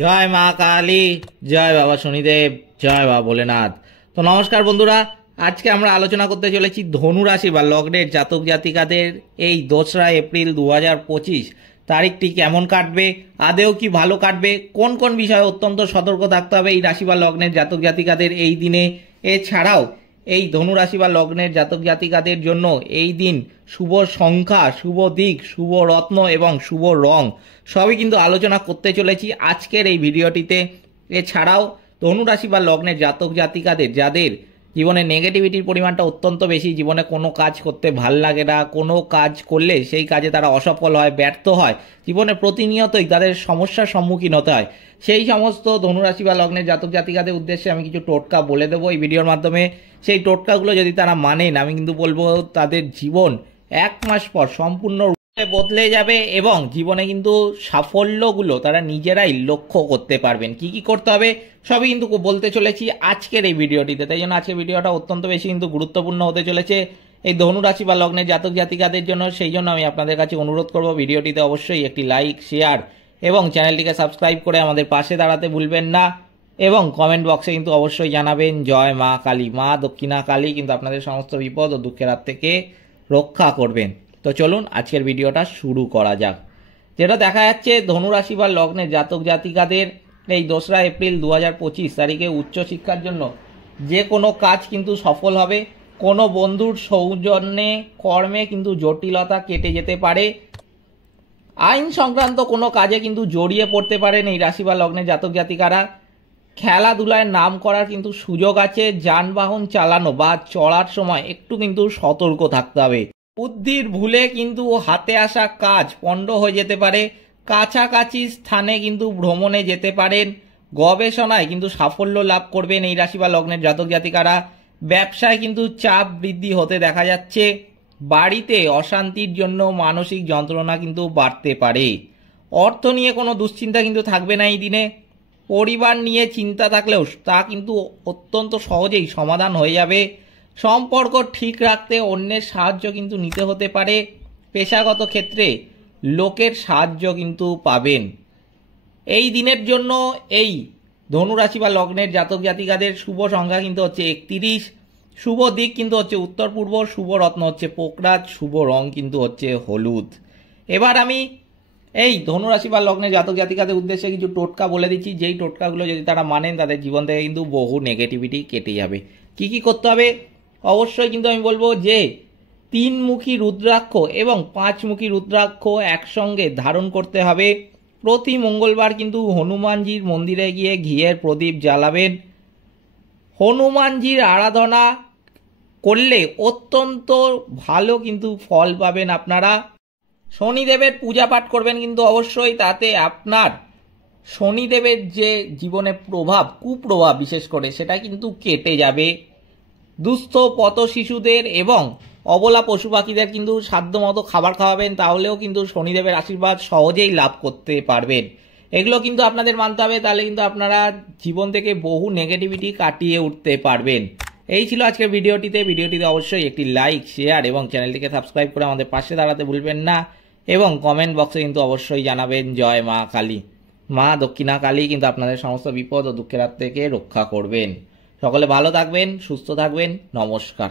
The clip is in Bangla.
জয় মা কালী, জয় বাবা শনিদেব, জয় বাবা ভোলেনাথ। তো নমস্কার বন্ধুরা, আজকে আমরা আলোচনা করতে চলেছি ধনু রাশি বা লগ্নের জাতক জাতিকাদের এই 2রা এপ্রিল 2025 তারিখটি কেমন কাটবে, আদেও কি ভালো কাটবে, কোন কোন বিষয়ে অত্যন্ত সতর্ক থাকতে হবে এই রাশি বা লগ্নের জাতক জাতিকাদের এই দিনে। এছাড়াও এই ধনু রাশি বা লগ্নের জাতক জাতিকাদের জন্য এই দিন শুভ সংখ্যা, শুভ দিক, শুভ রত্ন এবং শুভ রং সবই কিন্তু আলোচনা করতে চলেছি আজকের এই ভিডিওটিতে। এছাড়াও ধনু রাশি বা লগ্নের জাতক জাতিকাদের যাদের জীবনে নেগেটিভিটির পরিমাণটা অত্যন্ত বেশি, জীবনে কোনো কাজ করতে ভাল লাগে না, কোনো কাজ করলে সেই কাজে তারা অসফল হয়, ব্যর্থ হয়, জীবনে প্রতিনিয়তই তাদের সমস্যার সম্মুখীন হতে হয়, সেই সমস্ত ধনুরাশি বা লগ্নের জাতক জাতিকাদের উদ্দেশ্যে আমি কিছু টোটকা বলে দেবো এই ভিডিওর মাধ্যমে। সেই টোটকাগুলো যদি তারা মানেন, আমি কিন্তু বলবো তাদের জীবন 1 মাস পর সম্পূর্ণ বদলে যাবে এবং জীবনে কিন্তু সাফল্যগুলো তারা নিজেরাই লক্ষ্য করতে পারবেন। কি কি করতে হবে সবই কিন্তু বলতে চলেছি আজকের এই ভিডিওটিতে। তাই জন্য আজকের ভিডিওটা অত্যন্ত বেশি কিন্তু গুরুত্বপূর্ণ হতে চলেছে এই ধনু রাশি বা লগ্নের জাতক জাতিকাদের জন্য। সেই জন্য আমি আপনাদের কাছে অনুরোধ করব ভিডিওটিতে অবশ্যই একটি লাইক, শেয়ার এবং চ্যানেলটিকে সাবস্ক্রাইব করে আমাদের পাশে দাঁড়াতে ভুলবেন না। এবং কমেন্ট বক্সে কিন্তু অবশ্যই জানাবেন জয় মা কালী, মা দক্ষিণা কালী কিন্তু আপনাদের সমস্ত বিপদ ও দুঃখের হাত থেকে রক্ষা করবেন। তো চলুন আজকের ভিডিওটা শুরু করা যাক। যেটা দেখা যাচ্ছে ধনুরাশি বা লগ্নের জাতক জাতিকাদের এই 2রা এপ্রিল 2025 তারিখে উচ্চশিক্ষার জন্য যে কোনো কাজ কিন্তু সফল হবে। কোনো বন্ধুর সৌজন্যে কর্মে কিন্তু জটিলতা কেটে যেতে পারে। আইন সংক্রান্ত কোনো কাজে কিন্তু জড়িয়ে পড়তে পারেন এই রাশি বা লগ্নের জাতক জাতিকারা। খেলাধুলায় নাম করার কিন্তু সুযোগ আছে। যানবাহন চালানো বা চলার সময় একটু কিন্তু সতর্ক থাকতে হবে। বুদ্ধির ভুলে কিন্তু হাতে আসা কাজ পণ্ড হয়ে যেতে পারে। কাছাকাছি স্থানে কিন্তু ভ্রমণে যেতে পারেন। গবেষণায় কিন্তু সাফল্য লাভ করবেন এই রাশি বা লগ্নের জাতক জাতিকারা। ব্যবসায় কিন্তু চাপ বৃদ্ধি হতে দেখা যাচ্ছে। বাড়িতে অশান্তির জন্য মানসিক যন্ত্রণা কিন্তু বাড়তে পারে। অর্থ নিয়ে কোনো দুশ্চিন্তা কিন্তু থাকবে না এই দিনে। পরিবার নিয়ে চিন্তা থাকলেও তা কিন্তু অত্যন্ত সহজেই সমাধান হয়ে যাবে। সম্পর্ক ঠিক রাখতে অন্যের সাহায্য কিন্তু নিতে হতে পারে। পেশাগত ক্ষেত্রে লোকের সাহায্য কিন্তু পাবেন। এই দিনের জন্য এই ধনুরাশি বা লগ্নের জাতক জাতিকাদের শুভ সংখ্যা কিন্তু হচ্ছে 31, শুভ দিক কিন্তু হচ্ছে উত্তর পূর্ব, শুভ রত্ন হচ্ছে পোকরাজ, শুভ রং কিন্তু হচ্ছে হলুদ। এবার আমি এই ধনুরাশি বা লগ্নের জাতক জাতিকাদের উদ্দেশ্যে কিছু টোটকা বলে দিচ্ছি, যেই টোটকাগুলো যদি তারা মানেন তাদের জীবন থেকে কিন্তু বহু নেগেটিভিটি কেটে যাবে। কি কি করতে হবে অবশ্যই কিন্তু আমি বলবো যে 3মুখী রুদ্রাক্ষ এবং 5মুখী রুদ্রাক্ষ একসঙ্গে ধারণ করতে হবে। প্রতি মঙ্গলবার কিন্তু হনুমানজির মন্দিরে গিয়ে ঘিয়ের প্রদীপ জ্বালাবেন। হনুমানজির আরাধনা করলে অত্যন্ত ভালো কিন্তু ফল পাবেন আপনারা। শনিদেবের পূজা পাঠ করবেন কিন্তু অবশ্যই, তাতে আপনার শনিদেবের যে জীবনে প্রভাব, কুপ্রভাব বিশেষ করে সেটা কিন্তু কেটে যাবে। দুস্থ পথ শিশুদের এবং অবলা পশু পাখিদের কিন্তু সাধ্যমতো খাবার খাওয়াবেন, তাহলেও কিন্তু শনিদেবের আশীর্বাদ সহজেই লাভ করতে পারবেন। এগুলো কিন্তু আপনাদের মানতে হবে, তাহলে কিন্তু আপনারা জীবন থেকে বহু নেগেটিভিটি কাটিয়ে উঠতে পারবেন। এই ছিল আজকের ভিডিওটিতে অবশ্যই একটি লাইক, শেয়ার এবং চ্যানেলটিকে সাবস্ক্রাইব করে আমাদের পাশে দাঁড়াতে ভুলবেন না। এবং কমেন্ট বক্সে কিন্তু অবশ্যই জানাবেন জয় মা কালী, মা দক্ষিণা কালী কিন্তু আপনাদের সমস্ত বিপদ ও দুঃখের হাত থেকে রক্ষা করবেন। সকলে ভালো থাকবেন, সুস্থ থাকবেন। নমস্কার।